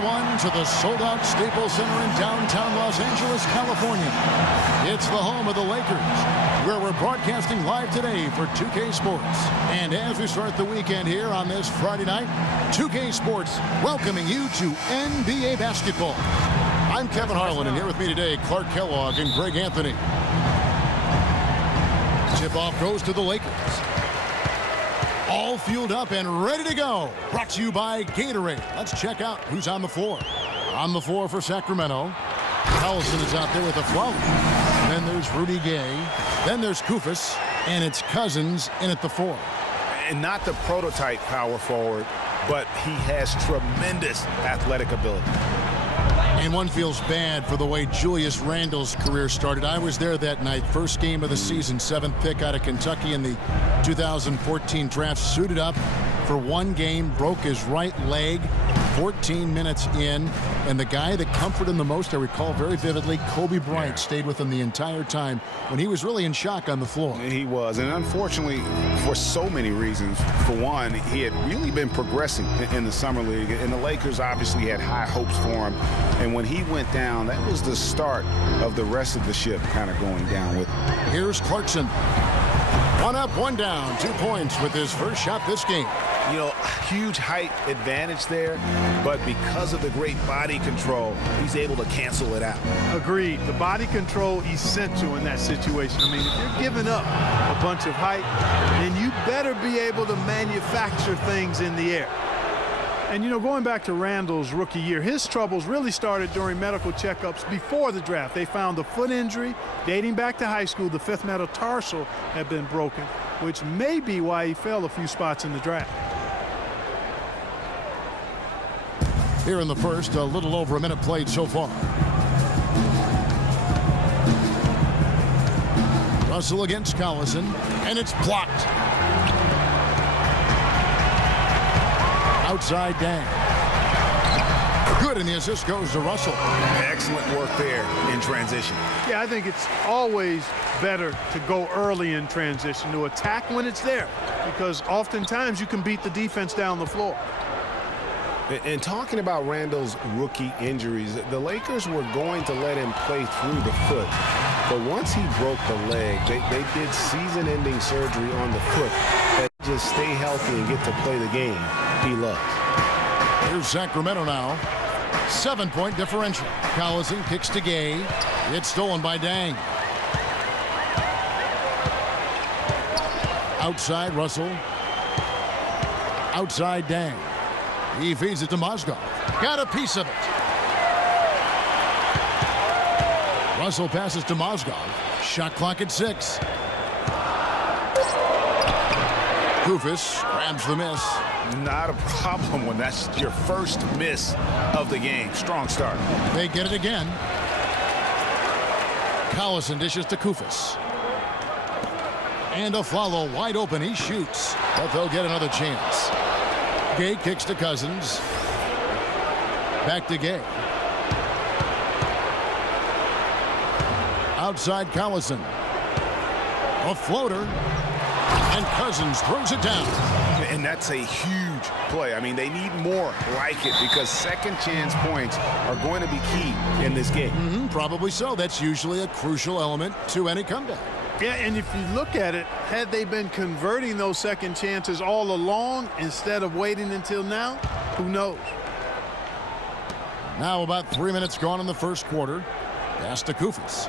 everyone to the sold-out Staples Center in downtown Los Angeles, California. It's the home of the Lakers, where we're broadcasting live today for 2K Sports. And as we start the weekend here on this Friday night, 2K Sports welcoming you to NBA basketball. I'm Kevin Harlan, and here with me today, Clark Kellogg and Greg Anthony. Tip-off goes to the Lakers. All fueled up and ready to go. Brought to you by Gatorade. Let's check out who's on the floor. On the floor for Sacramento, Carlson is out there with a foul. Then there's Rudy Gay. Then there's Kufis. And it's Cousins in at the 4. And not the prototype power forward, but he has tremendous athletic ability. And one feels bad for the way Julius Randle's career started. I was there that night. First game of the season, 7th pick out of Kentucky in the 2014 draft. Suited up for one game, broke his right leg 14 minutes in. And the guy that comforted him the most, I recall very vividly, Kobe Bryant stayed with him the entire time when he was really in shock on the floor. He was, and unfortunately, for so many reasons. For one, he had really been progressing in the summer league, and the Lakers obviously had high hopes for him. And when he went down, that was the start of the rest of the ship kind of going down with him. Here's Clarkson. One up, one down, 2 points with his first shot this game. You know, huge height advantage there, but because of the great body control, he's able to cancel it out. Agreed. The body control essential in that situation. I mean, if you're giving up a bunch of height, then you better be able to manufacture things in the air. And, you know, going back to Randle's rookie year, his troubles really started during medical checkups before the draft. They found a foot injury dating back to high school. The 5th metatarsal had been broken, which may be why he fell a few spots in the draft. Here in the first, a little over a minute played so far. Russell against Collison, and it's blocked. Outside Dang. Good, and the assist goes to Russell. Excellent work there in transition. Yeah, I think it's always better to go early in transition, to attack when it's there, because oftentimes you can beat the defense down the floor. And talking about Randle's rookie injuries, the Lakers were going to let him play through the foot. But once he broke the leg, they did season-ending surgery on the foot that just stay healthy and get to play the game he loves. Here's Sacramento now. 7-point differential. Collison kicks to Gay. It's stolen by Dang. Outside Russell. Outside Dang. He feeds it to Mozgov. Got a piece of it. Russell passes to Mozgov. Shot clock at 6. Kufis grabs the miss. Not a problem when that's your first miss of the game. Strong start. They get it again. Collison dishes to Kufis. And a follow wide open. He shoots, but they'll get another chance. Gay kicks to Cousins. Back to Gay. Outside Collison. A floater. And Cousins throws it down. And that's a huge play. I mean, they need more like it because second chance points are going to be key in this game. Probably so. That's usually a crucial element to any comeback. Yeah, and if you look at it, had they been converting those second chances all along instead of waiting until now, who knows? Now about 3 minutes gone in the first quarter. Pass to Kufis.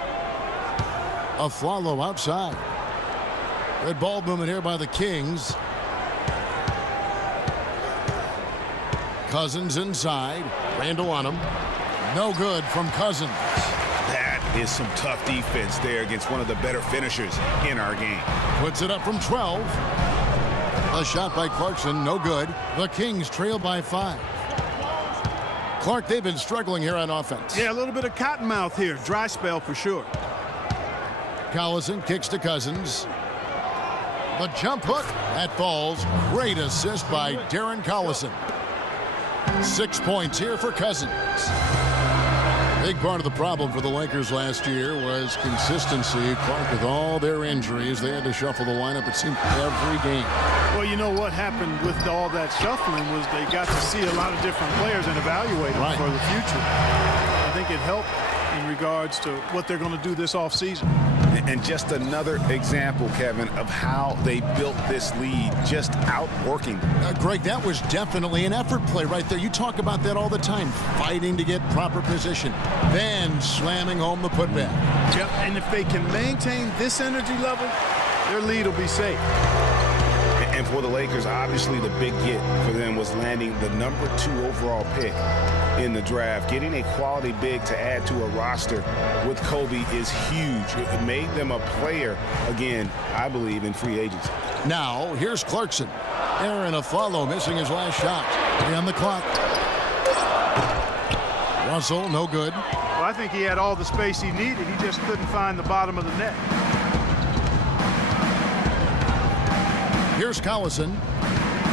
Aflalo outside. Good ball movement here by the Kings. Cousins inside. Randle on him. No good from Cousins. That is some tough defense there against one of the better finishers in our game. Puts it up from 12. A shot by Clarkson, no good. The Kings trail by 5. Clark, they've been struggling here on offense. Yeah, a little bit of cottonmouth here. Dry spell for sure. Collison kicks to Cousins. The jump hook. That falls. Great assist by Darren Collison. 6 points here for Cousins. Big part of the problem for the Lakers last year was consistency. Clark, with all their injuries, they had to shuffle the lineup, it seemed, every game. Well, you know what happened with all that shuffling was they got to see a lot of different players and evaluate them for the future. I think it helped in regards to what they're going to do this offseason. And just another example, Kevin, of how they built this lead, just outworking. Greg, that was definitely an effort play right there. You talk about that all the time, fighting to get proper position, then slamming home the putback. Yep, and if they can maintain this energy level, their lead will be safe. And for the Lakers, obviously the big get for them was landing the #2 overall pick in the draft. Getting a quality big to add to a roster with Kobe is huge. It made them a player, again, I believe, in free agency. Now, here's Clarkson. Aaron Aflalo missing his last shot. 3 on the clock. Russell, no good. Well, I think he had all the space he needed. He just couldn't find the bottom of the net. Here's Collison.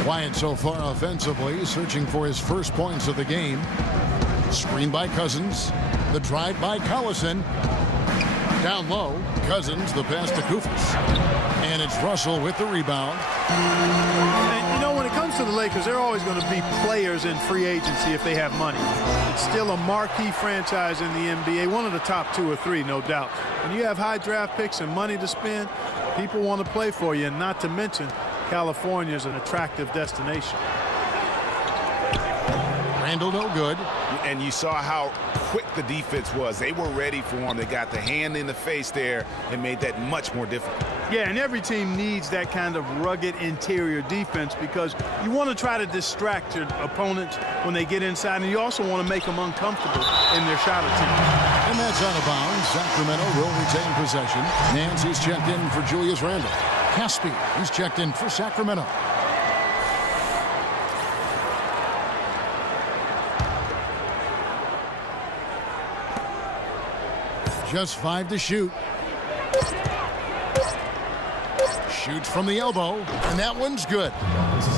Quiet so far offensively, searching for his first points of the game. Screen by Cousins. The drive by Collison. Down low, Cousins, the pass to Koufos. And it's Russell with the rebound. And, you know, when it comes to the Lakers, they're always going to be players in free agency if they have money. It's still a marquee franchise in the NBA, one of the top 2 or 3, no doubt. When you have high draft picks and money to spend, people want to play for you, and not to mention California is an attractive destination. Randall, no good. And you saw how quick the defense was. They were ready for him. They got the hand in the face there and made that much more difficult. Yeah, and every team needs that kind of rugged interior defense because you want to try to distract your opponents when they get inside, and you also want to make them uncomfortable in their shot attempt. And that's out of bounds. Sacramento will retain possession. Nancy's checked in for Julius Randle. Caspi, he's checked in for Sacramento. Just 5 to shoot. Shoots from the elbow, and that one's good.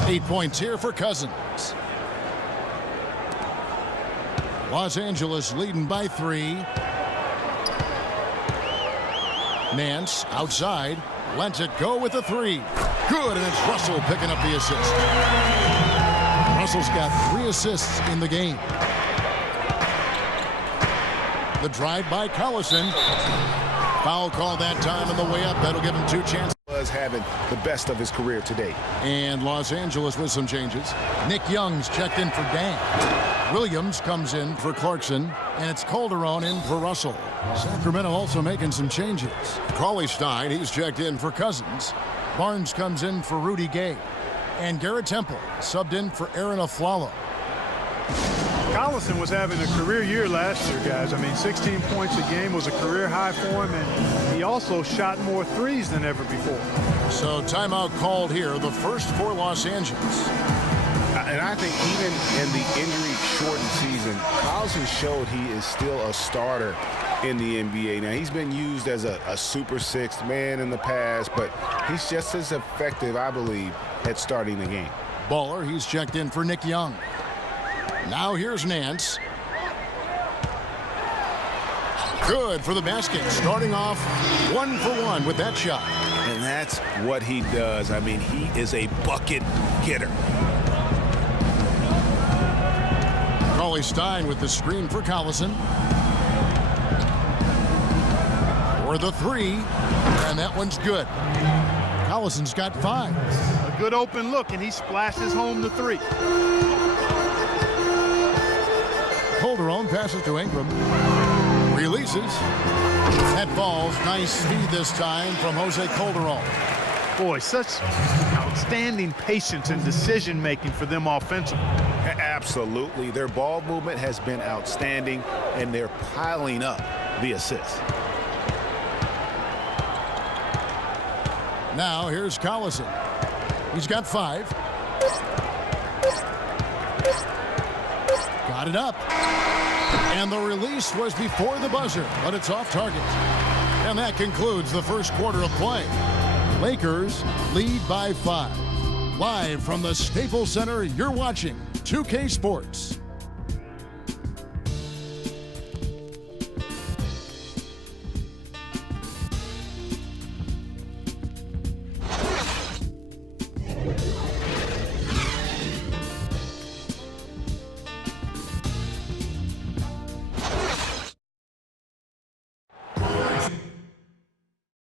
8 points here for Cousins. Los Angeles leading by 3. Nance outside. Lets it go with a 3. Good, and it's Russell picking up the assist. Russell's got 3 assists in the game. The drive by Collison. Foul call that time on the way up. That'll give him 2 chances. Was having the best of his career today. And Los Angeles with some changes. Nick Young's checked in for Dan. Williams comes in for Clarkson, and it's Calderon in for Russell. Sacramento also making some changes. Cauley Stein, he's checked in for Cousins. Barnes comes in for Rudy Gay. And Garrett Temple subbed in for Aaron Aflalo. Collison was having a career year last year, guys. I mean, 16 points a game was a career high for him, and he also shot more threes than ever before. So timeout called here, the first for Los Angeles. And I think even in the injury-shortened season, Collison showed he is still a starter in the NBA. Now, he's been used as a super sixth man in the past, but he's just as effective, I believe, at starting the game. Baller, he's checked in for Nick Young. Now here's Nance. Good for the basket. Starting off 1 for 1 with that shot. And that's what he does. I mean, he is a bucket getter. Cauley Stein with the screen for Collison. For the 3. And that one's good. Collison's got 5. A good open look, and he splashes home the 3. Calderon passes to Ingram. Releases. That falls. Nice speed this time from Jose Calderon. Boy, such outstanding patience and decision-making for them offensively. Absolutely. Their ball movement has been outstanding, and they're piling up the assists. Now here's Collison. He's got 5. Got it up. And the release was before the buzzer, but it's off target. And that concludes the first quarter of play. Lakers lead by 5. Live from the Staples Center, you're watching 2K Sports.